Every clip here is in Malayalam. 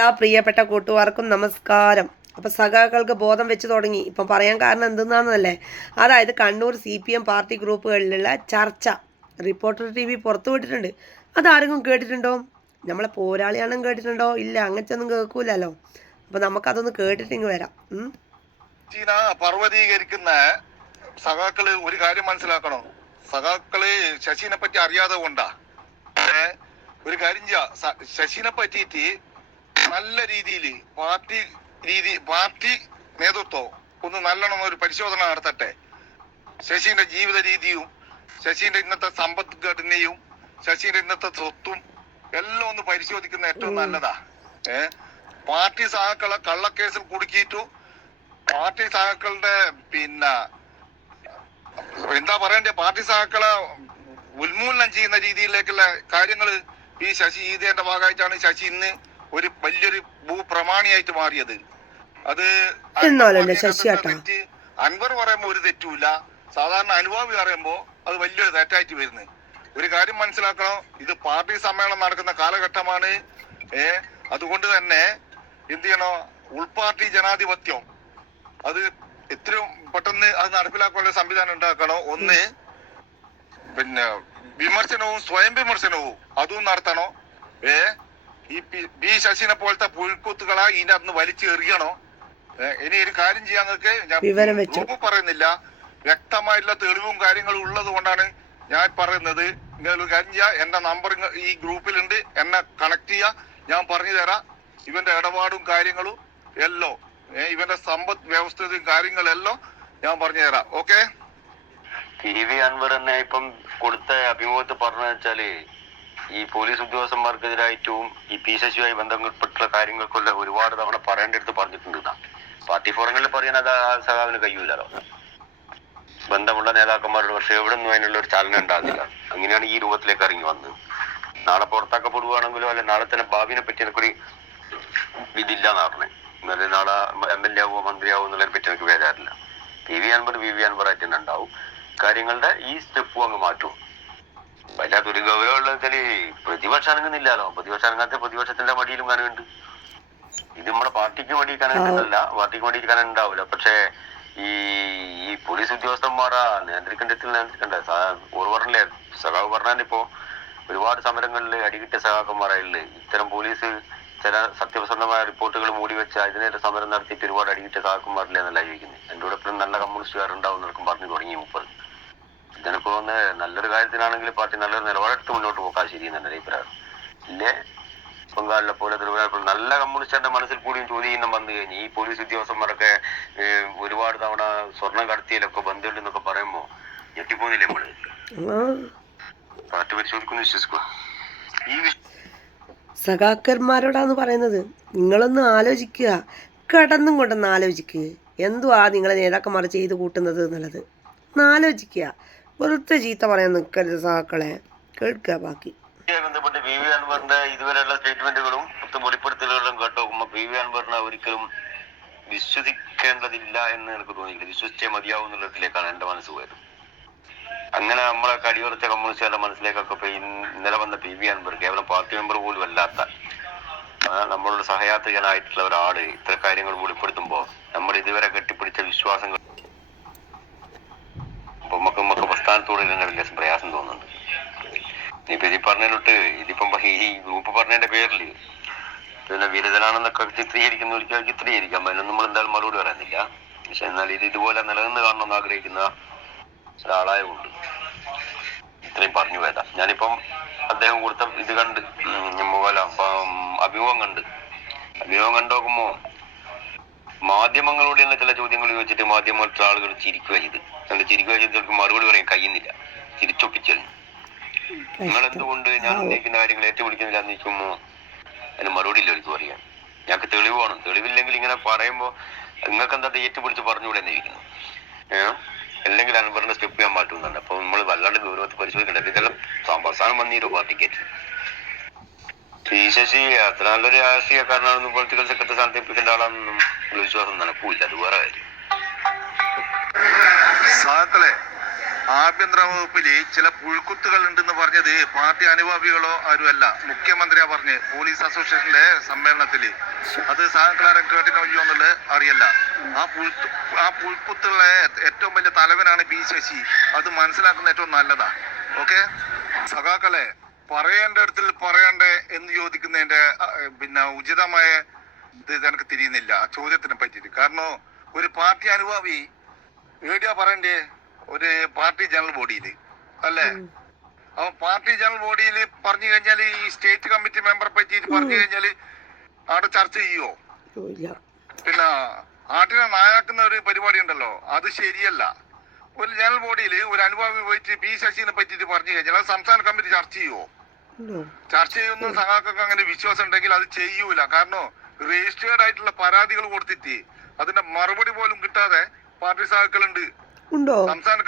എല്ലാ പ്രിയപ്പെട്ട കൂട്ടുകാർക്കും നമസ്കാരം. അപ്പോൾ സഖാക്കൾക്ക് ബോധം വെച്ച് തുടങ്ങി. ഇപ്പം പറയാൻ കാരണം എന്തെന്നാണെന്നല്ലേ അതായത് Kannur C P M party ഗ്രൂപ്പുകളിലുള്ള ചർച്ച. റിപ്പോർട്ടർ ടി വി പുറത്തു വിട്ടിട്ടുണ്ട്. അതാരെങ്കിലും കേട്ടിട്ടുണ്ടോ? നമ്മളെ പോരാളിയാണെന്ന് കേട്ടിട്ടുണ്ടോ? ഇല്ല അങ്ങനത്തെ ഒന്നും കേൾക്കൂലല്ലോ. അപ്പം നമുക്കതൊന്ന് കേട്ടിട്ടിങ്ങ് വരാം. പർവതീകരിക്കുന്ന സഖാക്കൾ ഒരു കാര്യം മനസ്സിലാക്കണം. സഖാക്കൾ ശശിനെ പറ്റി അറിയാതെ കൊണ്ടാ. ഒരു കാര്യം ശശിനെ പറ്റിയിട്ട് നല്ല രീതിയിൽ പാർട്ടി രീതി പാർട്ടി നേതൃത്വം ഒന്ന് നല്ലോണം ഒരു പരിശോധന നടത്തട്ടെ. ശശിന്റെ ജീവിത രീതിയും ശശിന്റെ ഇന്നത്തെ സമ്പദ് ഘടനയും ശശിന്റെ ഇന്നത്തെ സ്വത്തും എല്ലാം ഒന്ന് പരിശോധിക്കുന്ന ഏറ്റവും നല്ലതാ. ഏ? പാർട്ടി സഹാക്കളെ കള്ളക്കേസിൽ കുടുക്കിയിട്ടു പാർട്ടി സഹാക്കളുടെ പിന്നെ എന്താ പറയണ്ടേ പാർട്ടി സഹാക്കളെ ഉന്മൂലനം ചെയ്യുന്ന രീതിയിലേക്കുള്ള കാര്യങ്ങൾ ഈ ശശി ഈതേന്റെ ഭാഗമായിട്ടാണ് ശശി ഇന്ന് ഒരു വലിയൊരു ഭൂപ്രമാണിയായിട്ട് മാറിയത്. അത് അൻവർ പറയുമ്പോ ഒരു തെറ്റുമില്ല സാധാരണ അനുഭാവി പറയുമ്പോ അത് വലിയൊരു തെറ്റായിട്ട് വരുന്നത് ഒരു കാര്യം മനസ്സിലാക്കണം ഇത് പാർട്ടി സമ്മേളനം നടക്കുന്ന കാലഘട്ടമാണ്. ഏ അതുകൊണ്ട് തന്നെ എന്ത് ചെയ്യണോ? ഉൾപാർട്ടി ജനാധിപത്യം. അത് എത്രയും പെട്ടെന്ന് അത് നടപ്പിലാക്കാനുള്ള സംവിധാനം ഉണ്ടാക്കണോ. ഒന്ന് പിന്നെ വിമർശനവും സ്വയം വിമർശനവും അതും നടത്തണോ. ഏ ഈ പി- ബി ശശിനെ പോലത്തെ പുഴുക്കൂത്തുകളാ ഇതിന്റെ അന്ന് വലിച്ചെറിയണോ? ഇനി ഒരു കാര്യം ചെയ്യാൻ നിങ്ങൾക്ക്. ഞാൻ പറയുന്നില്ല. വ്യക്തമായിട്ടുള്ള തെളിവും കാര്യങ്ങളും ഉള്ളത് കൊണ്ടാണ് ഞാൻ പറയുന്നത്. നിങ്ങൾ കാര്യം ചെയ്യാ എന്റെ നമ്പർ ഈ ഗ്രൂപ്പിലുണ്ട്. എന്നെ കണക്ട് ചെയ്യാ. ഞാൻ പറഞ്ഞു തരാം. ഇവന്റെ ഇടപാടും കാര്യങ്ങളും എല്ലോ. ഇവന്റെ സമ്പദ് വ്യവസ്ഥയും കാര്യങ്ങളെല്ലാം ഞാൻ പറഞ്ഞു തരാം. ഓക്കെ ടി വി അൻവർ തന്നെ ഇപ്പം കൊടുത്ത അഭിമുഖത്തിൽ പറഞ്ഞു വെച്ചാൽ ഈ പോലീസ് ഉദ്യോഗസ്ഥന്മാർക്കെതിരായിട്ടും ഈ പി ശശിയുമായി ബന്ധപ്പെട്ടുള്ള കാര്യങ്ങൾക്കുള്ള ഒരുപാട് തവണ പറയേണ്ടടുത്ത് പറഞ്ഞിട്ടുണ്ട്. പാർട്ടി ഫോറങ്ങളിൽ പറയാൻ അത് സഖാവിന് കഴിയൂലോ ബന്ധമുള്ള നേതാക്കന്മാരോട് പക്ഷെ എവിടെ നിന്നും അതിനുള്ള ഒരു ചലനം ഉണ്ടാകുന്നില്ല. അങ്ങനെയാണ് ഈ രൂപത്തിലേക്ക് ഇറങ്ങി വന്നത് നാളെ പുറത്താക്കപ്പെടുകയാണെങ്കിലോ അല്ലെ നാളെ തന്നെ ഭാവിനെ പറ്റി എനിക്കൊരു ഇതില്ല എന്ന് പറഞ്ഞത് എന്നാലും നാളെ എം എൽ എ ആവോ മന്ത്രിയാവോ എന്നുള്ളതിനെ പറ്റി എനിക്ക് വേദാറില്ല P V Anvar V V ആയിട്ട് തന്നെ ഉണ്ടാവും. കാര്യങ്ങളുടെ ഈ സ്റ്റെപ്പും അങ്ങ് മാറ്റും. ഒരു ഗൗരവമുള്ള വെച്ചാൽ പ്രതിപക്ഷം അനങ്ങുന്നില്ലല്ലോ. പ്രതിപക്ഷം അനങ്ങാത്ത പ്രതിപക്ഷത്തിന്റെ മടിയിലും കാണുന്നുണ്ട്. ഇത് നമ്മുടെ പാർട്ടിക്ക് മടി കാണുന്നില്ല പാർട്ടിക്ക് മടി കാണുന്നുണ്ടാവില്ല പക്ഷേ ഈ ഈ പോലീസ് ഉദ്യോഗസ്ഥന്മാരാ നിയന്ത്രിക്കേണ്ടത്തിൽ നിയന്ത്രിക്കണ്ടേ? ഓർ പറഞ്ഞില്ലേ? സഖാവ് പറഞ്ഞാലിപ്പോ ഒരുപാട് സമരങ്ങളിൽ അടികിട്ടിയ സഖാക്കന്മാരായില്ലേ? ഇത്തരം പോലീസ് ചില സത്യസന്ധമായ റിപ്പോർട്ടുകൾ മൂടി വെച്ച് അതിനേറെ സമരം നടത്തിയിട്ട് ഒരുപാട് അടികിട്ടിയ സഖാക്കന്മാരില്ലേ എന്നല്ല ചോദിക്കുന്നത് എന്റെ കൂടെ എപ്പോഴും നല്ല കമ്മ്യൂണിസ്റ്റുകാരുണ്ടാവും എന്നൊക്കെ പറഞ്ഞു തുടങ്ങി മുപ്പത് ഇതിനൊക്കെ ഒന്ന് നല്ലൊരു കാര്യത്തിനാണെങ്കിൽ പാർട്ടി നല്ലൊരു നിലപാടെടുത്ത് മുന്നോട്ട് പോകാൻ ശരിയെന്നാണ് അഭിപ്രായം ഇല്ലേ ബംഗാളിലെ പോലെ തിരുവനന്തപുരം നല്ല കമ്മ്യൂണിസ്റ്റിന്റെ മനസ്സിൽ കൂടിയും ചോദ്യം ചെയ്യുന്ന വന്നു കഴിഞ്ഞ് ഈ പോലീസ് ഉദ്യോഗസ്ഥന്മാരൊക്കെ ഒരുപാട് തവണ സ്വർണം കടത്തിയതിലൊക്കെ ബന്ധമുണ്ടെന്നൊക്കെ പറയുമ്പോ ഞെട്ടിപ്പോന്നില്ലേ നമ്മൾ? പാർട്ടി പരിശോധിക്കുന്നു വിശ്വസിക്കുക ഈ സഖാക്കന്മാരോടാന്ന് പറയുന്നത് നിങ്ങളൊന്ന് ആലോചിക്കുക. കടന്നും കൊണ്ടൊന്ന് ആലോചിക്കുക എന്തുവാ നിങ്ങളെ നേതാക്കന്മാർ ചെയ്ത് കൂട്ടുന്നത് എന്നുള്ളത്? ഒന്ന് ആലോചിക്കുക. വെറുതെ ചീത്ത പറയാൻ നിൽക്കരുത് സഹാക്കളെ കേൾക്കുക ബാക്കി. ഇതുവരെയുള്ള സ്റ്റേറ്റ്മെന്റുകളും വെളിപ്പെടുത്തലുകളും കേട്ടോ. പി വി അൻവറിനെ ഒരിക്കലും വിശ്വസിക്കേണ്ടതില്ല എന്ന് എനിക്ക് തോന്നിയില്ല വിശ്വസിച്ചേ മതിയാവും എന്നുള്ളതിലേക്കാണ് എന്റെ മനസ്സ് പോയത്. അങ്ങനെ നമ്മളെ കടിയുറച്ച കമ്മ്യൂണിസ്റ്റുകാരുടെ മനസ്സിലേക്കൊക്കെ ഇന്നലെ വന്ന പി വി അൻവർ കേവലം പാർട്ടി മെമ്പർ പോലും അല്ലാത്ത നമ്മളുടെ സഹയാത്രികനായിട്ടുള്ള ഒരാൾ ഇത്ര കാര്യങ്ങൾ വെളിപ്പെടുത്തുമ്പോ നമ്മൾ ഇതുവരെ കെട്ടിപ്പിടിച്ച വിശ്വാസങ്ങൾ നമുക്ക് നമുക്ക് പ്രസ്ഥാനത്തോട് ഇതിന് വലിയ പ്രയാസം തോന്നുന്നുണ്ട്. ഇനിയിപ്പോ ഇത് പറഞ്ഞിട്ട് ഇതിപ്പം ഈ ഗ്രൂപ്പ് പറഞ്ഞതിന്റെ പേരിൽ പിന്നെ വിരുദ്ധനാണെന്നൊക്കെ ചിത്രീകരിക്കുന്ന ഒരിക്കൽ ചിത്രീകരിക്കാം. അതിനൊന്നും നമ്മൾ എന്തായാലും മറുപടി പറയുന്നില്ല പക്ഷെ എന്നാൽ ഇത് ഇതുപോലെ നിലനിന്ന് കാണണമെന്ന് ആഗ്രഹിക്കുന്ന ഒരാളായതുകൊണ്ട് ഇത്രയും പറഞ്ഞു വേണ്ട ഞാനിപ്പം അദ്ദേഹം കൊടുത്ത ഇത് കണ്ട് പോലെ അഭിമുഖം കണ്ട് അഭിമുഖം കണ്ടു നോക്കുമ്പോ മാധ്യമങ്ങളോട് തന്നെ ചില ചോദ്യങ്ങൾ ചോദിച്ചിട്ട് മാധ്യമത്തിലെ ആളുകൾ ചിരിക്കുക ചെയ്ത്. എന്നിട്ട് ചിരിക്കുക ചെയ്ത് ചിലപ്പോൾ മറുപടി പറയാൻ കഴിയുന്നില്ല. തിരിച്ചൊപ്പിച്ചു നിങ്ങൾ എന്തുകൊണ്ട് ഞാൻ ഉന്നയിക്കുന്ന കാര്യങ്ങൾ ഏറ്റുപിടിക്കുന്നില്ല എന്ന് ചോദിക്കുമ്പോ അതിന് മറുപടി ഇല്ല എനിക്ക് പറയാൻ. ഞങ്ങൾക്ക് തെളിവ് വേണം. തെളിവില്ലെങ്കിൽ ഇങ്ങനെ പറയുമ്പോ നിങ്ങൾക്ക് എന്താ ഏറ്റുപിടിച്ച് പറഞ്ഞുകൂടെ എന്ന് ചോദിക്കുന്നു. ഏഹ് അല്ലെങ്കിൽ അൻവറിന്റെ സ്റ്റെപ്പ് ചെയ്യാൻ മാറ്റുന്നുണ്ട് അപ്പൊ നമ്മൾ വല്ലാണ്ട് ഗൗരവത്തിൽ പരിശോധിക്കേണ്ടത് ഇതെല്ലാം അവസാനം വന്നീരോ പാർട്ടിക്കേറ്റ് ഈ ശശി അത്ര നല്ലൊരു രാഷ്ട്രീയക്കാരനാണെന്നും പൊളിറ്റിക്കൽ സെക്രട്ടറി സ്ഥാനത്ത് ഏൽപ്പിക്കേണ്ട ആളാണെന്നും വിശ്വാസം നടക്കൂല അത് വേറെ കാര്യം സാക്കളെ ആഭ്യന്തര വകുപ്പിൽ ചില പുഴുക്കുത്തുകൾ ഉണ്ടെന്ന് പറഞ്ഞത് പാർട്ടി അനുഭാവികളോ ആരുമല്ല. മുഖ്യമന്ത്രിയാ പറഞ്ഞ് പോലീസ് അസോസിയേഷന്റെ സമ്മേളനത്തിൽ അത് സഹകളാരെ കേട്ടിനോ എന്നുള്ളത് അറിയല്ല. ആ പുഴുത്തു ആ പുഴുക്കുത്തുകളെ ഏറ്റവും വലിയ തലവനാണ് ബി ശശി. അത് മനസ്സിലാക്കുന്ന ഏറ്റവും നല്ലതാ. ഓക്കെ? സഖാക്കളെ പറയേണ്ട ഇടത്തിൽ പറയണ്ടേ എന്ന് ചോദിക്കുന്നതിന്റെ പിന്നെ ഉചിതമായ ഇത് എനിക്ക് തിരിയുന്നില്ല. ആ ചോദ്യത്തിനെ പറ്റിയിട്ട്. കാരണം ഒരു പാർട്ടി അനുഭാവി എവിടെയാ പറയണ്ടേ? ഒരു പാർട്ടി ജനറൽ ബോഡിയിൽ അല്ലേ? അവൻ പാർട്ടി ജനറൽ ബോഡിയിൽ പറഞ്ഞു കഴിഞ്ഞാൽ ഈ സ്റ്റേറ്റ് കമ്മിറ്റി മെമ്പറെ പറ്റിയിട്ട് പറഞ്ഞു കഴിഞ്ഞാൽ അവിടെ ചർച്ച ചെയ്യുവോ പിന്നെ ആട്ടിനെ നായാക്കുന്ന ഒരു പരിപാടി ഉണ്ടല്ലോ അത് ശരിയല്ല. ഒരു ജനറൽ ബോഡിയിൽ ഒരു അനുഭാവി പോയിട്ട് പി ശശിനെ പറ്റിയിട്ട് പറഞ്ഞു കഴിഞ്ഞാൽ അത് സംസ്ഥാന കമ്മിറ്റി ചർച്ച ചെയ്യുവോ ചർച്ച ചെയ്യുന്ന സഹാക്കൾക്ക് അങ്ങനെ വിശ്വാസം ഉണ്ടെങ്കിൽ അത് ചെയ്യൂല. കാരണം രജിസ്റ്റേർഡ് ആയിട്ടുള്ള പരാതികൾ കൊടുത്തിട്ട് അതിന്റെ മറുപടി പോലും കിട്ടാതെ പാർട്ടി സഹാക്കളുണ്ട് ഉണ്ടോ? സംസ്ഥാന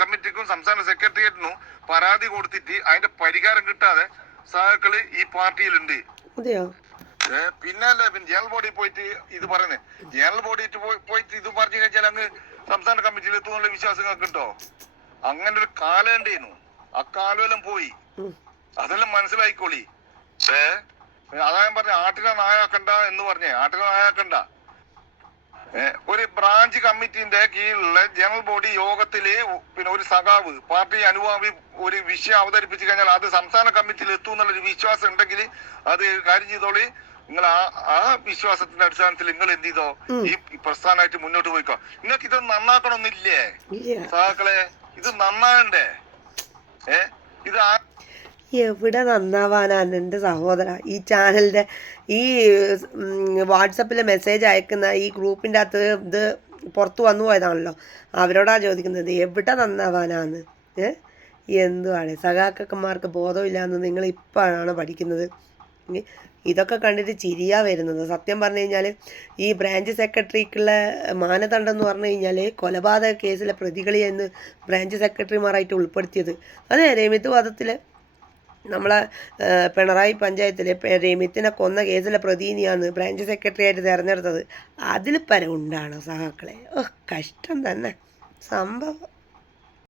കമ്മിറ്റിക്കും സംസ്ഥാന സെക്രട്ടേറിയറ്റിനും പരാതി കൊടുത്തിട്ട് അതിന്റെ പരിഹാരം കിട്ടാതെ സഹാക്കൾ ഈ പാർട്ടിയിലുണ്ട്. പിന്നെ അല്ലേ പിന്നല്ലേ പിന്നെ ജനറൽ ബോഡി പോയിട്ട് ഇത് പറയുന്നത് ജനറൽ ബോഡി പോയിട്ട് ഇത് പറഞ്ഞു കഴിഞ്ഞാൽ അങ്ങ് സംസ്ഥാന കമ്മിറ്റിയിൽ എത്തുന്നുള്ള വിശ്വാസം കേട്ടോ അങ്ങനെ ഒരു കാലം ഉണ്ടായിരുന്നു ആ കാലമെല്ലാം പോയി. അതെല്ലാം മനസ്സിലായിക്കോളി. ഏ അതാ ഞാൻ പറഞ്ഞ ആട്ടിനെ നായാക്കണ്ട എന്ന് പറഞ്ഞേ. ആട്ടിനെ നായാക്കണ്ട. ഒരു ബ്രാഞ്ച് കമ്മിറ്റിന്റെ കീഴിലുള്ള ജനറൽ ബോഡി യോഗത്തിൽ പിന്നെ ഒരു സഖാവ് പാർട്ടി അനുഭാവി ഒരു വിഷയം അവതരിപ്പിച്ചു കഴിഞ്ഞാൽ അത് സംസ്ഥാന കമ്മിറ്റിയിൽ എത്തും എന്നുള്ളൊരു വിശ്വാസം ഉണ്ടെങ്കിൽ അത് കാര്യം ചെയ്തോളി. നിങ്ങൾ ആ ആ വിശ്വാസത്തിന്റെ അടിസ്ഥാനത്തിൽ നിങ്ങൾ എന്ത് ചെയ്തോ? ഈ പ്രസ്ഥാനമായിട്ട് മുന്നോട്ട് പോയിക്കോ. നിങ്ങൾക്ക് ഇത് നന്നാക്കണമെന്നില്ലേ സഖാക്കളെ സഹാക്കളെ ഇത് നന്നാകണ്ടേ? ഏ ഇത് ആ എവിടെ നന്നാവാനാണ് എന്റെ സഹോദര? ഈ ചാനലിന്റെ ഈ വാട്സപ്പിൽ മെസ്സേജ് അയക്കുന്ന ഈ ഗ്രൂപ്പിന്റെ അകത്ത് ഇത് പുറത്ത് വന്നു പോയതാണല്ലോ. അവരോടാ ചോദിക്കുന്നത് എവിടെ നന്നാവാനാണ് ഏ? എന്തുവാണ്? സഖാക്കന്മാർക്ക് ബോധമില്ലാന്ന് നിങ്ങൾ ഇപ്പോഴാണ് പഠിക്കുന്നത്. ഇതൊക്കെ കണ്ടിട്ട് ചിരിയാ വരുന്നത്. സത്യം പറഞ്ഞു കഴിഞ്ഞാൽ ഈ ബ്രാഞ്ച് സെക്രട്ടറിക്കുള്ള മാനദണ്ഡം എന്ന് പറഞ്ഞു കഴിഞ്ഞാൽ കൊലപാതക കേസിലെ പ്രതികളിയെന്ന് ബ്രാഞ്ച് സെക്രട്ടറിമാരായിട്ട് ഉൾപ്പെടുത്തിയത്. അതെ രമിത് വധത്തിൽ നമ്മളെ പിണറായി പഞ്ചായത്തിലെ രമിത്തിനെ കൊന്ന കേസിലെ പ്രതിനിധിയാണ് ബ്രാഞ്ച് സെക്രട്ടറി ആയിട്ട് തിരഞ്ഞെടുത്തത്. അതിൽ പരം ഉണ്ടാണ് സഹാക്കളെ കഷ്ടം തന്നെ. സംഭവം.